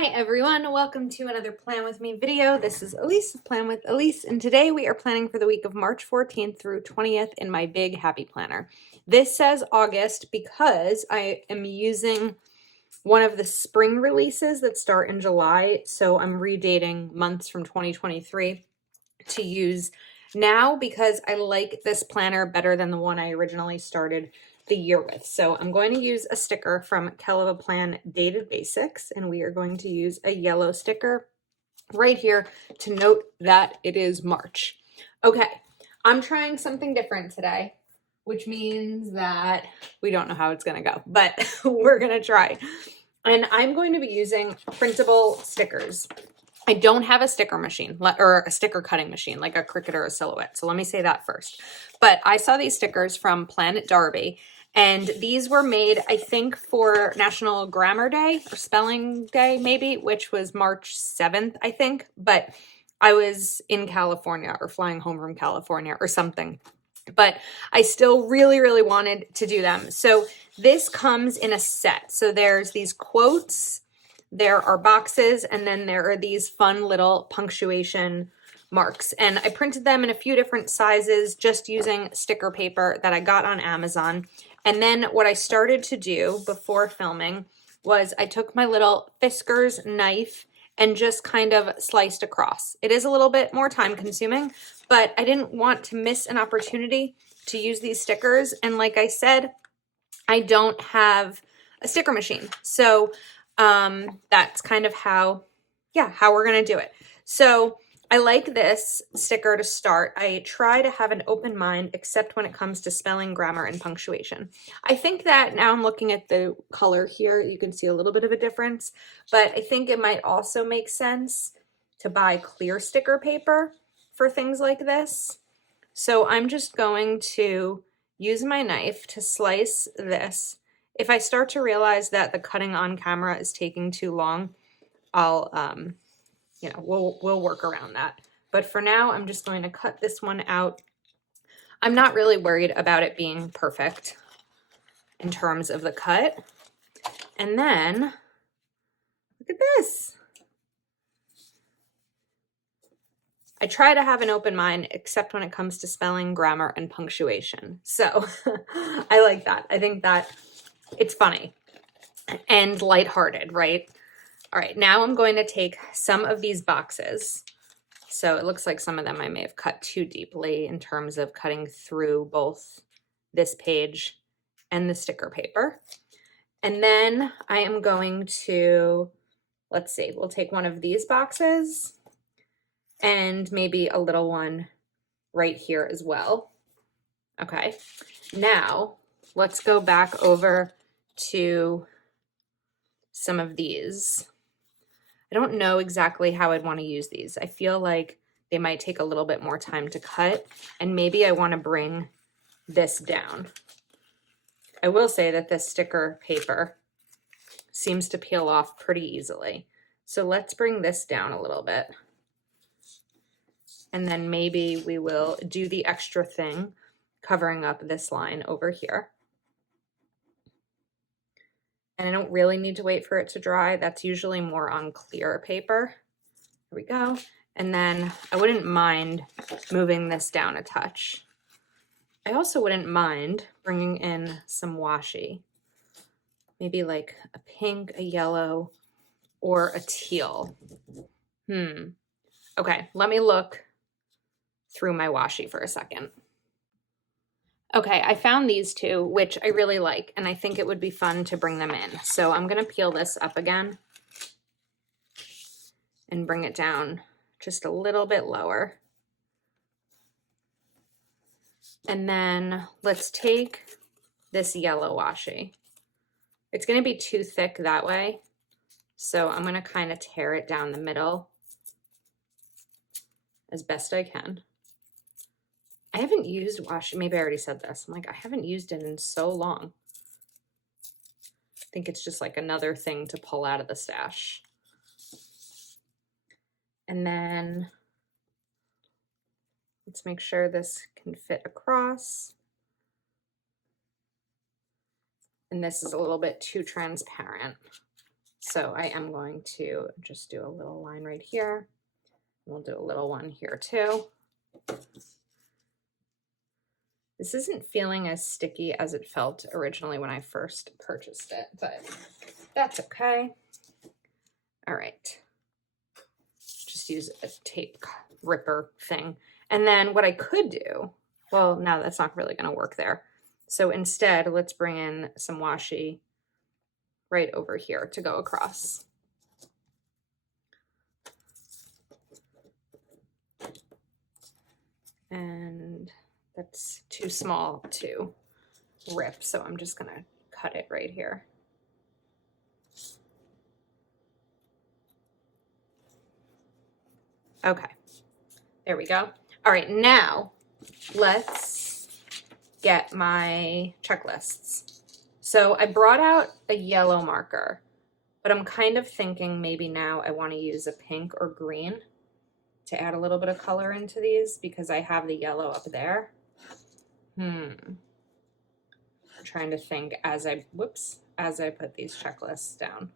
Hi everyone, welcome to another Plan With Me video. This is Elise of Plan With Elise, and today we are planning for the week of March 14th through 20th in my big happy planner. This says August because I am using one of the spring releases that start in July, so I'm redating months from 2023 to use now because I like this planner better than the one I originally started the year with. So I'm going to use a sticker from Kell of a Plan Dated Basics, and we are going to use a yellow sticker right here to note that it is March. Okay, I'm trying something different today, which means that we don't know how it's going to go, but we're going to try. And I'm going to be using printable stickers. I don't have a sticker machine or a sticker cutting machine like a Cricut or a Silhouette. So let me say that first. But I saw these stickers from Planet Darby, and these were made, I think, for National Grammar Day or Spelling Day, maybe, which was March 7th, I think. But I was in California or flying home from California or something. But I still really, really wanted to do them. So this comes in a set. So there's these quotes, there are boxes, and then there are these fun little punctuation marks. And I printed them in a few different sizes just using sticker paper that I got on Amazon. And then what I started to do before filming was I took my little Fiskars knife and just kind of sliced across. It is a little bit more time consuming, but I didn't want to miss an opportunity to use these stickers. And like I said, I don't have a sticker machine. So that's kind of how we're gonna do it. So I like this sticker to start. I try to have an open mind, except when it comes to spelling, grammar, and punctuation. I think that now I'm looking at the color here, you can see a little bit of a difference, but I think it might also make sense to buy clear sticker paper for things like this. So I'm just going to use my knife to slice this. If I start to realize that the cutting on camera is taking too long, I'll we'll work around that. But for now, I'm just going to cut this one out. I'm not really worried about it being perfect in terms of the cut. And then, look at this. I try to have an open mind, except when it comes to spelling, grammar, and punctuation. So I like that. I think that it's funny and lighthearted, right? All right, now I'm going to take some of these boxes. So it looks like some of them I may have cut too deeply in terms of cutting through both this page and the sticker paper. And then I am going to, let's see, we'll take one of these boxes and maybe a little one right here as well. Okay, now let's go back over to some of these. I don't know exactly how I'd want to use these. I feel like they might take a little bit more time to cut, and maybe I want to bring this down. I will say that this sticker paper seems to peel off pretty easily. So let's bring this down a little bit. And then maybe we will do the extra thing covering up this line over here. And I don't really need to wait for it to dry. That's usually more on clear paper. There we go. And then I wouldn't mind moving this down a touch. I also wouldn't mind bringing in some washi. Maybe like a pink, a yellow, or a teal. Okay, let me look through my washi for a second. Okay, I found these two, which I really like, and I think it would be fun to bring them in. So I'm gonna peel this up again and bring it down just a little bit lower. And then let's take this yellow washi. It's gonna be too thick that way, so I'm gonna kind of tear it down the middle as best I can. I haven't used washi, maybe I already said this. I'm like, I haven't used it in so long. I think it's just like another thing to pull out of the stash. And then let's make sure this can fit across. And this is a little bit too transparent. So I am going to just do a little line right here. We'll do a little one here too. This isn't feeling as sticky as it felt originally when I first purchased it, but that's okay. All right. Just use a tape ripper thing. And then what I could do, well, now that's not really going to work there. So instead, let's bring in some washi right over here to go across. And that's too small to rip, so I'm just gonna cut it right here. Okay, there we go. All right, now let's get my checklists. So I brought out a yellow marker, but I'm kind of thinking maybe now I want to use a pink or green to add a little bit of color into these because I have the yellow up there. I'm trying to think as I put these checklists down.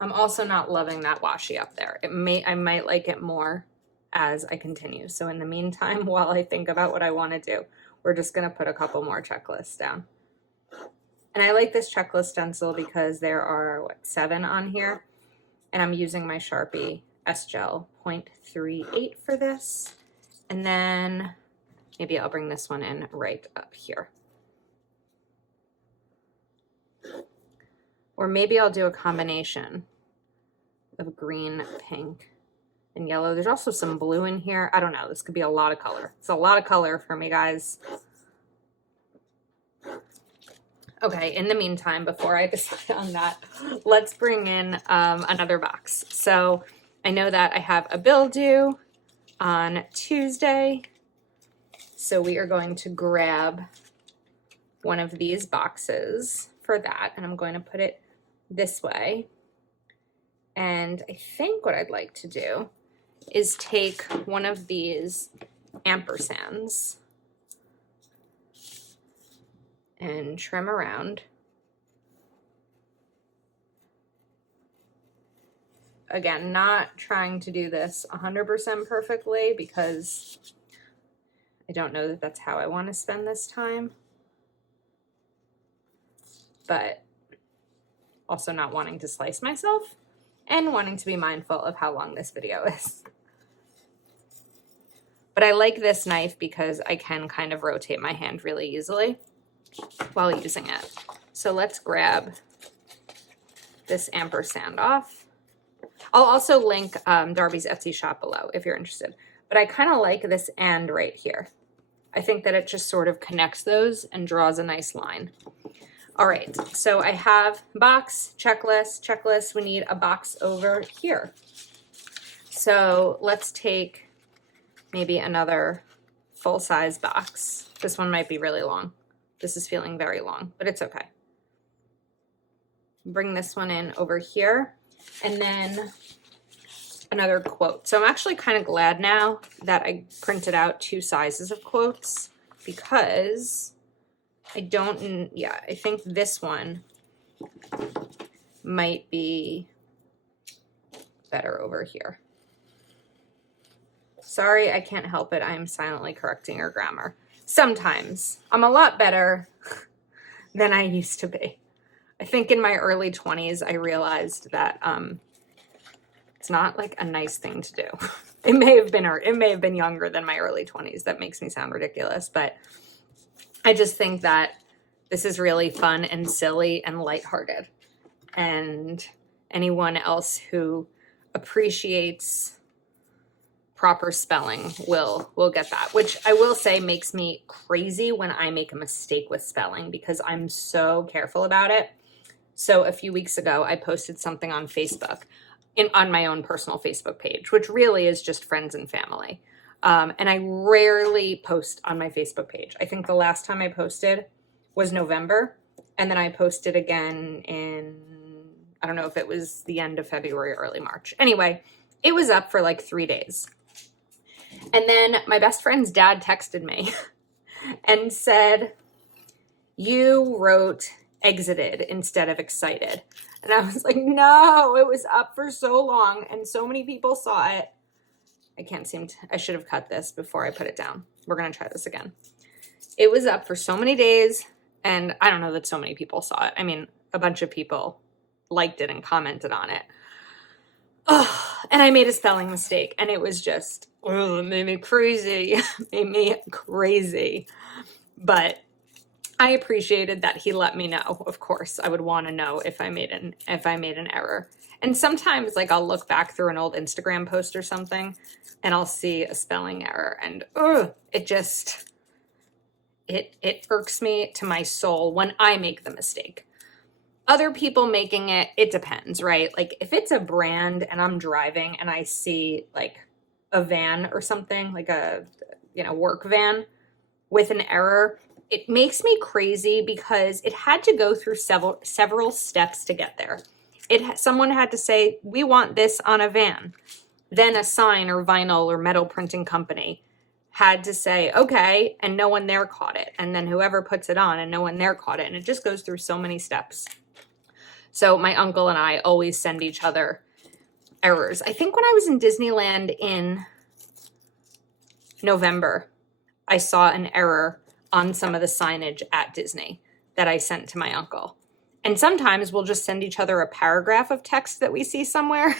I'm also not loving that washi up there. I might like it more as I continue. So in the meantime, while I think about what I want to do, we're just going to put a couple more checklists down. And I like this checklist stencil because there are, 7 on here. And I'm using my Sharpie S-Gel 0.38 for this. And then maybe I'll bring this one in right up here. Or maybe I'll do a combination of green, pink, and yellow. There's also some blue in here. I don't know. This could be a lot of color. It's a lot of color for me, guys. Okay, in the meantime, before I decide on that, let's bring in another box. So I know that I have a bill due on Tuesday. So we are going to grab one of these boxes for that. And I'm going to put it this way. And I think what I'd like to do is take one of these ampersands and trim around. Again, not trying to do this 100% perfectly because I don't know that that's how I want to spend this time. But also not wanting to slice myself and wanting to be mindful of how long this video is. But I like this knife because I can kind of rotate my hand really easily while using it. So let's grab this ampersand off. I'll also link Darby's Etsy shop below if you're interested. But I kind of like this "and" right here. I think that it just sort of connects those and draws a nice line. All right, so I have box, checklist. We need a box over here. So let's take maybe another full-size box. This one might be really long. This is feeling very long, but it's okay. Bring this one in over here. And then another quote. So I'm actually kind of glad now that I printed out 2 sizes of quotes because I think this one might be better over here. Sorry, I can't help it. I'm silently correcting your grammar. Sometimes. I'm a lot better than I used to be. I think in my early 20s, I realized that it's not like a nice thing to do. It may have been younger than my early 20s. That makes me sound ridiculous, but I just think that this is really fun and silly and lighthearted. And anyone else who appreciates proper spelling will get that, which I will say makes me crazy when I make a mistake with spelling because I'm so careful about it. So a few weeks ago, I posted something on Facebook, on my own personal Facebook page, which really is just friends and family. And I rarely post on my Facebook page. I think the last time I posted was November, and then I posted again in, I don't know if it was the end of February or early March. Anyway, it was up for like 3 days. And then my best friend's dad texted me and said, You wrote exited instead of excited. And I was like, no, it was up for so long and so many people saw it. I should have cut this before I put it down. We're going to try this again. It was up for so many days, and I don't know that so many people saw it. I mean, a bunch of people liked it and commented on it. Oh, and I made a spelling mistake, and it was just, it made me crazy. It made me crazy. But I appreciated that he let me know. Of course, I would want to know if I made an error. And sometimes, like, I'll look back through an old Instagram post or something, and I'll see a spelling error, and it irks me to my soul when I make the mistake. Other people making it, it depends, right? Like, if it's a brand and I'm driving and I see like a van or something, like a work van with an error, it makes me crazy because it had to go through several steps to get there. Someone had to say, we want this on a van. Then a sign or vinyl or metal printing company had to say, okay, and no one there caught it. And then whoever puts it on and no one there caught it. And it just goes through so many steps. So my uncle and I always send each other errors. I think when I was in Disneyland in November, I saw an error on some of the signage at Disney that I sent to my uncle. And sometimes we'll just send each other a paragraph of text that we see somewhere,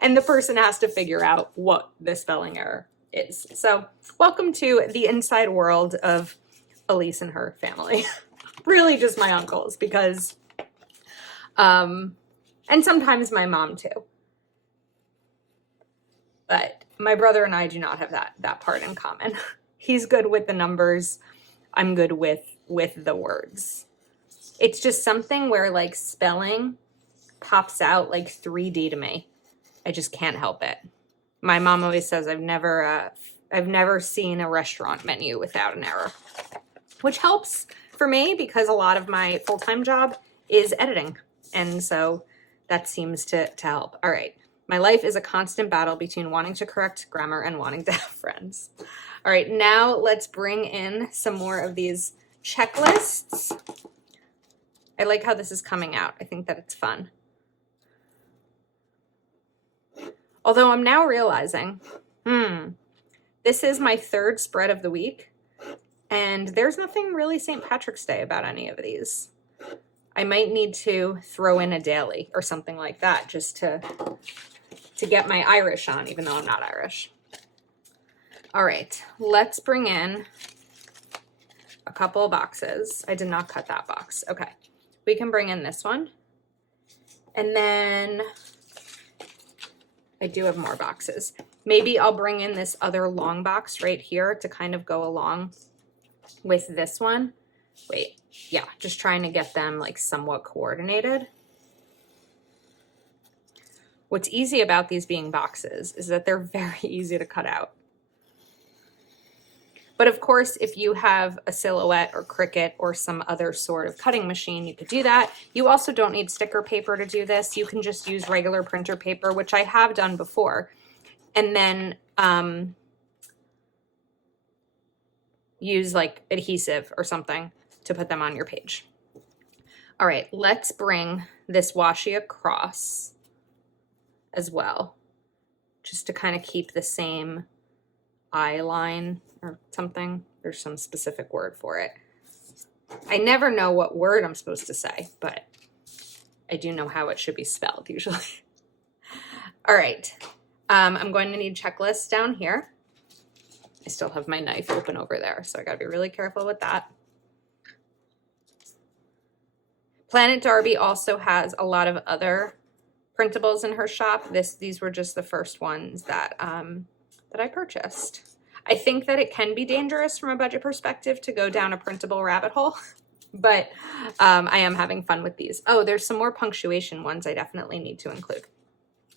and the person has to figure out what the spelling error is. So welcome to the inside world of Elise and her family. Really just my uncles, because, and sometimes my mom too. But my brother and I do not have that part in common. He's good with the numbers. I'm good with the words. It's just something where, like, spelling pops out like 3D to me. I just can't help it. My mom always says I've never seen a restaurant menu without an error, which helps for me because a lot of my full-time job is editing. And so that seems to help. All right. My life is a constant battle between wanting to correct grammar and wanting to have friends. All right, now let's bring in some more of these checklists. I like how this is coming out. I think that it's fun. Although I'm now realizing, this is my third spread of the week, and there's nothing really St. Patrick's Day about any of these. I might need to throw in a daily or something like that just to get my Irish on, even though I'm not Irish. All right, let's bring in a couple of boxes. I did not cut that box. Okay, we can bring in this one. And then I do have more boxes. Maybe I'll bring in this other long box right here to kind of go along with this one. Wait, yeah, just trying to get them like somewhat coordinated. What's easy about these being boxes is that they're very easy to cut out. But of course, if you have a Silhouette or Cricut or some other sort of cutting machine, you could do that. You also don't need sticker paper to do this. You can just use regular printer paper, which I have done before. And then use like adhesive or something to put them on your page. All right, let's bring this washi across as well, just to kind of keep the same eye line or something. There's some specific word for it. I never know what word I'm supposed to say, but I do know how it should be spelled usually. All right, I'm going to need checklists down here. I still have my knife open over there, so I gotta be really careful with that. Planet Darby also has a lot of other printables in her shop. These were just the first ones that I purchased. I think that it can be dangerous from a budget perspective to go down a printable rabbit hole, but I am having fun with these. Oh, there's some more punctuation ones I definitely need to include.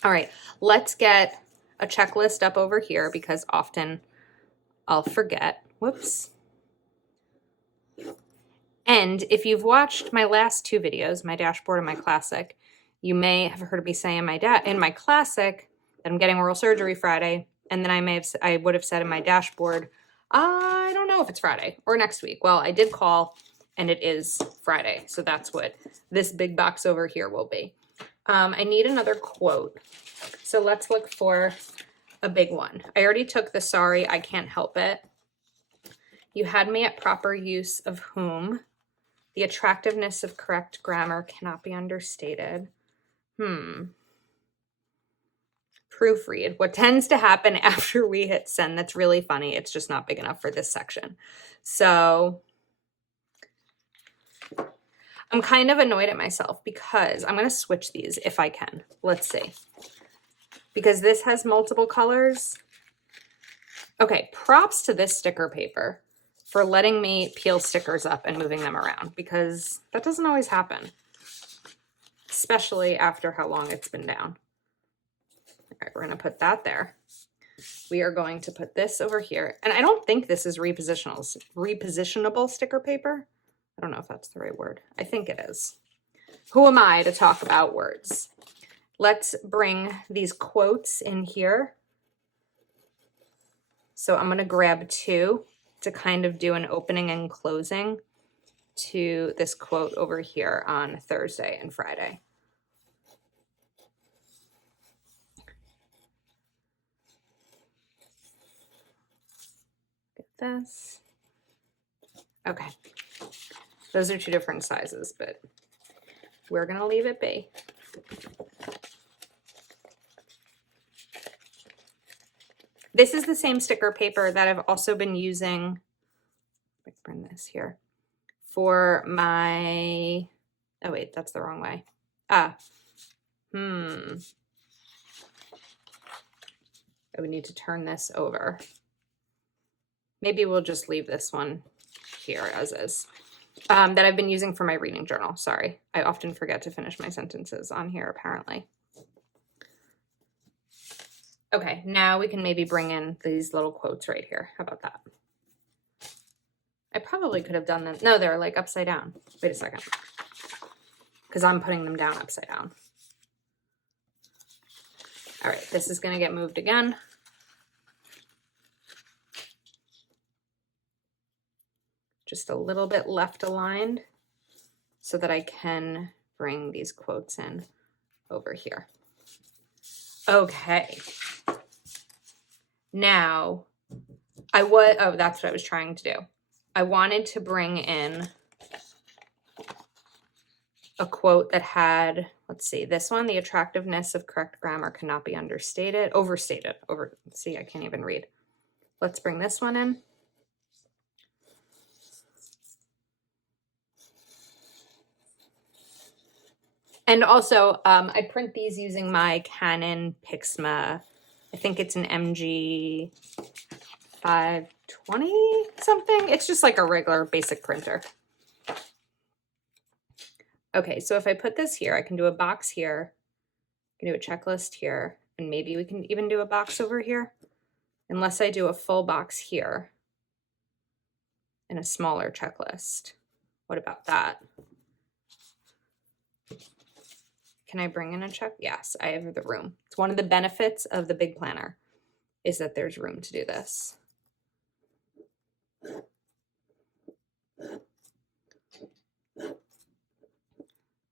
All right, let's get a checklist up over here because often I'll forget. Whoops. And if you've watched my last two videos, my dashboard and my classic, you may have heard me say in my classic that I'm getting oral surgery Friday, and then I would have said in my dashboard, I don't know if it's Friday or next week. Well, I did call and it is Friday. So that's what this big box over here will be. I need another quote. So let's look for a big one. I already took the sorry, I can't help it. You had me at proper use of whom. The attractiveness of correct grammar cannot be understated. Proofread. What tends to happen after we hit send, that's really funny. It's just not big enough for this section. So I'm kind of annoyed at myself because I'm going to switch these if I can. Let's see. Because this has multiple colors. Okay, props to this sticker paper for letting me peel stickers up and moving them around, because that doesn't always happen, especially after how long it's been down. All right, we're going to put that there. We are going to put this over here. And I don't think this is repositionable sticker paper. I don't know if that's the right word. I think it is. Who am I to talk about words? Let's bring these quotes in here. So I'm going to grab two to kind of do an opening and closing to this quote over here on Thursday and Friday. Get this. Okay. Those are two different sizes, but we're going to leave it be. This is the same sticker paper that I've also been using. Let's bring this here for my, oh wait, that's the wrong way. I would need to turn this over. Maybe we'll just leave this one here as is. That I've been using for my reading journal. Sorry, I often forget to finish my sentences on here apparently. Okay, now we can maybe bring in these little quotes right here. How about that? I probably could have done them. No, they're like upside down. Wait a second. Because I'm putting them down upside down. All right, this is going to get moved again. Just a little bit left aligned so that I can bring these quotes in over here. Okay. Now, oh, that's what I was trying to do. I wanted to bring in a quote that had, let's see, this one, the attractiveness of correct grammar cannot be overstated. See, I can't even read. Let's bring this one in. And also, I print these using my Canon Pixma. I think it's an MG 520 something. It's just like a regular basic printer. Okay, so if I put this here, I can do a box here. I can do a checklist here. And maybe we can even do a box over here. Unless I do a full box here and a smaller checklist. What about that? Can I bring in a check? Yes, I have the room. It's one of the benefits of the big planner is that there's room to do this.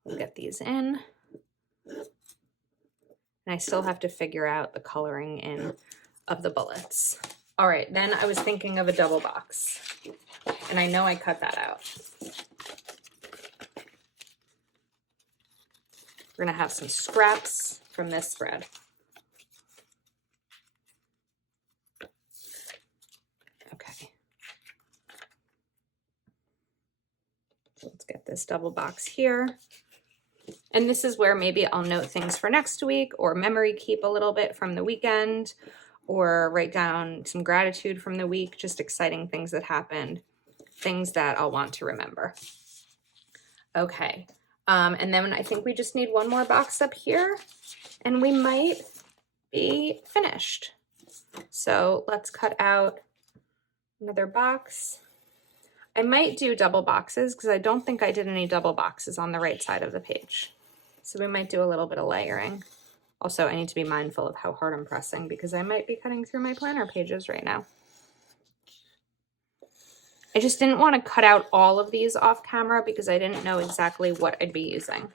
We'll get these in. And I still have to figure out the coloring in of the bullets. All right, then I was thinking of a double box. And I know I cut that out. We're going to have some scraps from this spread. Okay. So let's get this double box here. And this is where maybe I'll note things for next week or memory keep a little bit from the weekend or write down some gratitude from the week, just exciting things that happened, things that I'll want to remember. Okay. And then I think we just need one more box up here and we might be finished. So let's cut out another box. I might do double boxes because I don't think I did any double boxes on the right side of the page. So we might do a little bit of layering. Also, I need to be mindful of how hard I'm pressing because I might be cutting through my planner pages right now. I just didn't want to cut out all of these off camera because I didn't know exactly what I'd be using.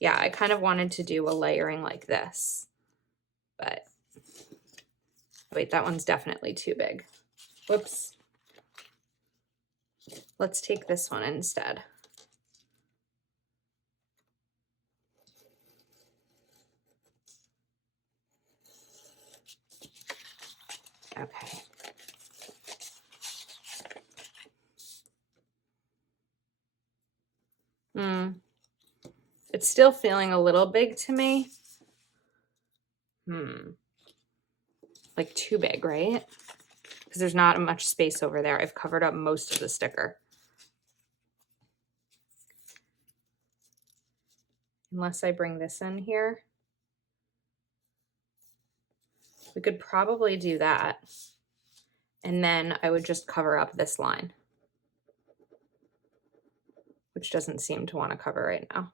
Yeah, I kind of wanted to do a layering like this, but wait, that one's definitely too big. Whoops. Let's take this one instead. Okay. It's still feeling a little big to me. Like too big, right? Because there's not much space over there. I've covered up most of the sticker. Unless I bring this in here. We could probably do that. And then I would just cover up this line, which doesn't seem to want to cover right now.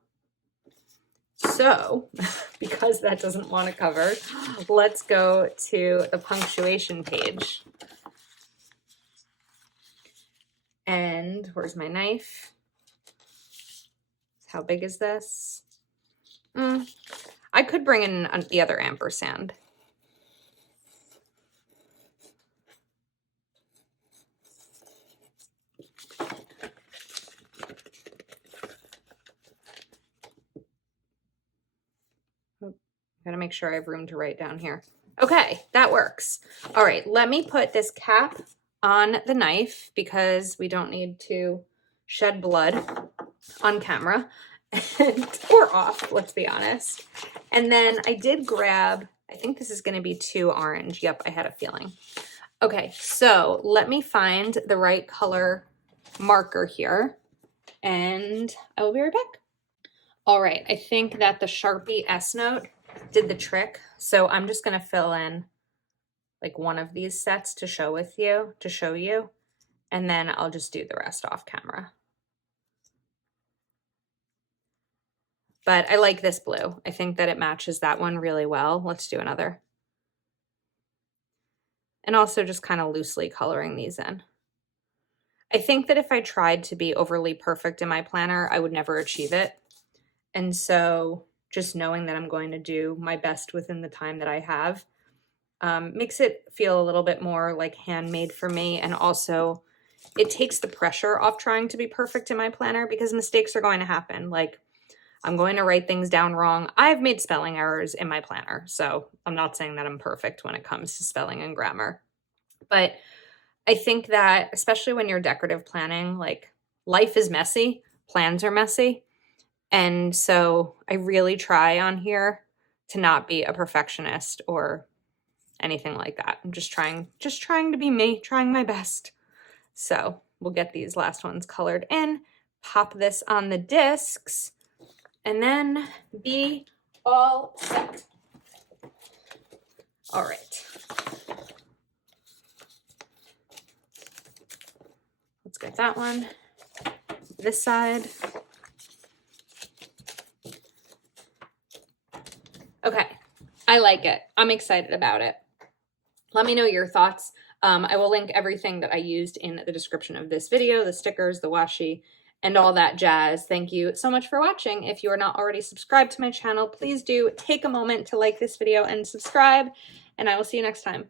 So, because that doesn't want to cover, let's go to the punctuation page. And where's my knife? How big is this? I could bring in the other ampersand. Gotta make sure I have room to write down here. Okay, that works. All right, let me put this cap on the knife because we don't need to shed blood on camera or off, let's be honest. And then I did grab, I think this is gonna be too orange. Yep, I had a feeling. Okay, so let me find the right color marker here and I will be right back. All right, I think that the Sharpie S Note did the trick. So I'm just gonna fill in like one of these sets to show you, and then I'll just do the rest off camera. But I like this blue. I think that it matches that one really well. Let's do another. And also just kind of loosely coloring these in. I think that if I tried to be overly perfect in my planner, I would never achieve it. And so just knowing that I'm going to do my best within the time that I have makes it feel a little bit more like handmade for me. And also it takes the pressure off trying to be perfect in my planner because mistakes are going to happen. Like I'm going to write things down wrong. I've made spelling errors in my planner. So I'm not saying that I'm perfect when it comes to spelling and grammar. But I think that especially when you're decorative planning, like life is messy, plans are messy. And so I really try on here to not be a perfectionist or anything like that. I'm just trying to be me, trying my best. So we'll get these last ones colored in, pop this on the discs, and then be all set. All right. Let's get that one. This side. Okay, I like it. I'm excited about it. Let me know your thoughts. I will link everything that I used in the description of this video, the stickers, the washi, and all that jazz. Thank you so much for watching. If you are not already subscribed to my channel, please do take a moment to like this video and subscribe, and I will see you next time.